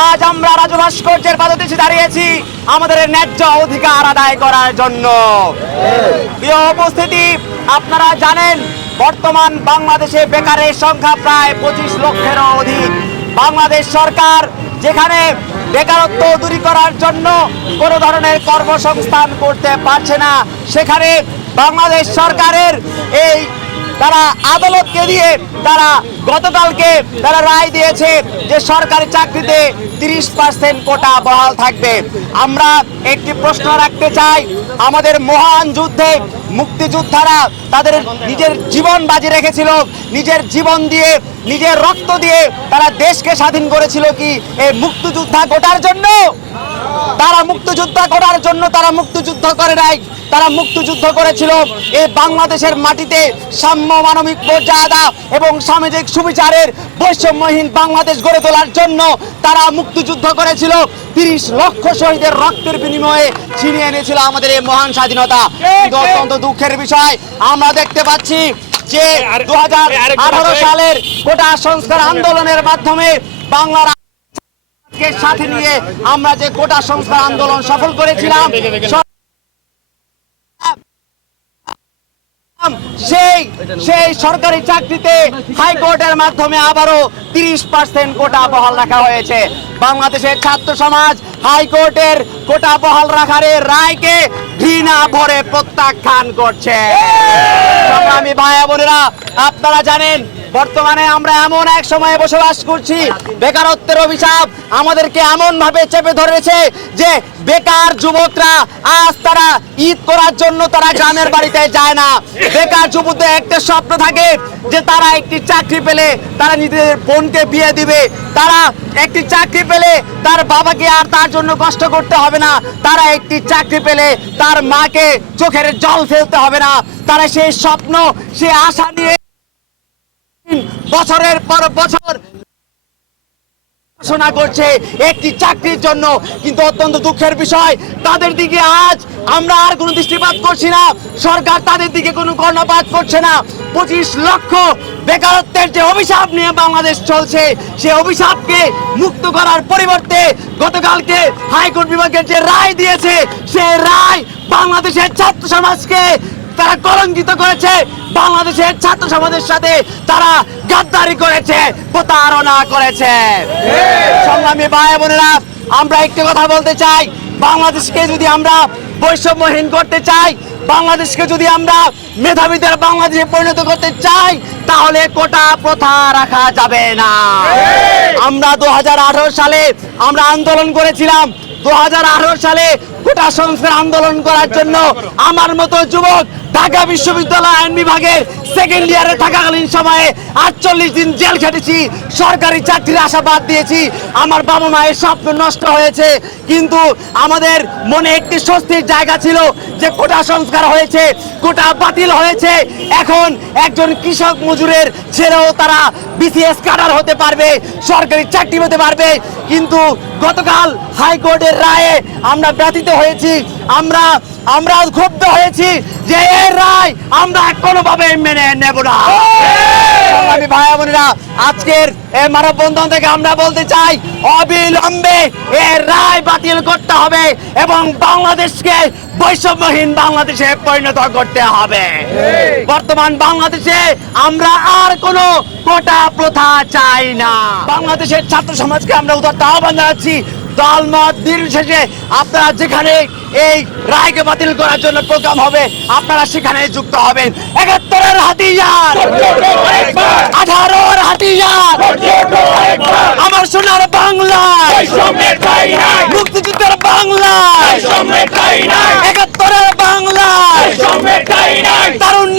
আজ আমরা রাজু ভাস্কর্যের পাদদেশে দাঁড়িয়েছি। আমাদের ন্যায্য অধিকার আদায় করার জন্য। প্রিয় উপস্থিতি, আপনারা জানেন, বর্তমান বাংলাদেশে বেকারের সংখ্যা প্রায় পঁচিশ লক্ষেরও অধিক। বাংলাদেশ সরকার যেখানে বেকারত্ব দূরী করার জন্য কোনো ধরনের কর্মসংস্থান করতে পারছে না, সেখানে বাংলাদেশ সরকারের এই তারা আদালতকে দিয়ে তারা গতকালকে তারা রায় দিয়েছে যে সরকারি চাকরিতে তিরিশ পার্সেন্ট কোটা বহাল থাকবে। আমরা একটি প্রশ্ন রাখতে চাই, আমাদের মহান যুদ্ধে মুক্তিযোদ্ধারা তাদের নিজের জীবন বাজি রেখেছিল, নিজের জীবন দিয়ে, নিজের রক্ত দিয়ে তারা দেশকে স্বাধীন করেছিল কি এই মুক্তিযোদ্ধা গোটার জন্য? তারা মুক্তিযোদ্ধা করার জন্য তারা মুক্তিযুদ্ধ করে নাই। তারা মুক্তিযুদ্ধ করেছিল। এই বাংলাদেশের মাটিতে সাম্য মানবিক মর্যাদা এবং সামাজিক সুবিচারের বৈষম্যহীন বাংলাদেশ গড়ে তোলার জন্য তারা মুক্তিযুদ্ধ করেছিল। তিরিশ লক্ষ শহীদের রক্তের বিনিময়ে ছিনিয়ে এনেছিল আমাদের এই মহান স্বাধীনতা। কিন্তু অত্যন্ত দুঃখের বিষয় আমরা দেখতে পাচ্ছি যে দু হাজার আঠারো সালের কোটা সংস্কার আন্দোলনের মাধ্যমে বাংলার সাথে নিয়ে আমরা যে কোটা সংস্কার আন্দোলন সফল করেছিলাম স- সেই সেই সরকারি চাকরিতে হাইকোর্টের মাধ্যমে আবারও তিরিশ পার্সেন্ট কোটা বহাল রাখা হয়েছে। বাংলাদেশের ছাত্র সমাজ হাইকোর্টের কোটা বহাল রাখার রায়কে ঘৃণা ভরে প্রত্যাখ্যান করছে। সংগ্রামী ভাই বোনেরা, আপনারা জানেন বর্তমানে আমরা এমন এক সময়ে বসবাস করছি, বেকারত্বের অভিশাপ আমাদেরকে এমন ভাবে চেপে ধরেছে যে বেকার যুবকরা আজ তারা ঈদ করার জন্য তারা গ্রামের বাড়িতে যায় না। বেকার যুবকদের একটা স্বপ্ন থাকে যে তারা একটি চাকরি পেলে তারা নিজেদের বোনকে বিয়ে দিবে। তারা একটি চাকরি পেলে তার বাবাকে আর তার জন্য কষ্ট করতে হবে না। তারা একটি চাকরি পেলে তার মাকে চোখের জল ফেলতে হবে না। তারা সেই স্বপ্ন সে আশা নিয়ে বছরের পর বছর পড়াশোনা করছে, একটি চাকরির জন্য। কিন্তু অত্যন্ত দুঃখের বিষয়, তাদের দিকে আজ আমরা আর কোনো দৃষ্টিপাত করছি না। সরকার তাদের দিকে কোনো কর্ণপাত করছে না। পঁচিশ লক্ষ বেকারত্বের যে অভিশাপ নিয়ে বাংলাদেশ চলছে, সে অভিশাপকে মুক্ত করার পরিবর্তে গতকালকে হাইকোর্ট বিভাগের যে রায় দিয়েছে, সে রায় বাংলাদেশের ছাত্র সমাজকে তারা কলঙ্কিত করেছে। বাংলাদেশের ছাত্র সমাজের সাথে তারা গাদ্দারি করেছে, প্রতারণা করেছে। সংগ্রামী ভাই বোনেরা, আমরা একটি কথা বলতে চাই। বাংলাদেশকে যদি আমরা বৈষম্যহীন করতে চাই, বাংলাদেশকে যদি আমরা মেধাবীদের বাংলাদেশে পরিণত করতে চাই, তাহলে কোটা প্রথা রাখা যাবে না। আমরা দু হাজার আঠারো সালে আমরা আন্দোলন করেছিলাম সালে গোটা সংস্কার আন্দোলন করার জন্য আমার মতো যুবক ঢাকা বিশ্ববিদ্যালয় আইন বিভাগের সেকেন্ড ইয়ারে থাকাকালীন সময়ে আটচল্লিশ দিন জেল খেটেছি, সরকারি চাকরির আশাবাদ দিয়েছি, আমার বাবা মায়ের স্বপ্ন নষ্ট হয়েছে, কিন্তু আমাদের মনে একটি স্বস্তির জায়গা ছিল যে কোটা সংস্কার হয়েছে, কোটা বাতিল হয়েছে, এখন একজন কৃষক মজুরের ছেলেও তারা বিসিএস কাডার হতে পারবে, সরকারি চাকরি হতে পারবে, কিন্তু গতকাল হাইকোর্টের রায়ে আমরা ব্যথিত হয়েছি, আমরা আমরা ক্ষুব্ধ হয়েছি যে এই রায় আমরা কোনোভাবে মেনে নেব না। ভাই বোনেরা, আজকের এই মানববন্ধন থেকে আমরা বলতে চাই, অবিলম্বে এর রায় বাতিল করতে হবে এবং বাংলাদেশকে বৈষম্যহীন বাংলাদেশে পরিণত করতে হবে। বর্তমান বাংলাদেশে আমরা আর কোনো কোটা প্রথা চাই না। বাংলাদেশের ছাত্র সমাজকে আমরা উদারতা আহ্বান জানাচ্ছি দলমত নির্বিশেষে আপনারা যেখানে এই রায়কে বাতিল করার জন্য প্রোগ্রাম হবে, আপনারা সেখানে যুক্ত হবেন। একাত্তরের হাতিয়ার! আঠারোর হাতিয়ার! আমার সোনার বাংলা! মুক্তিযুদ্ধের বাংলা! একাত্তরের বাংলা! তারুণ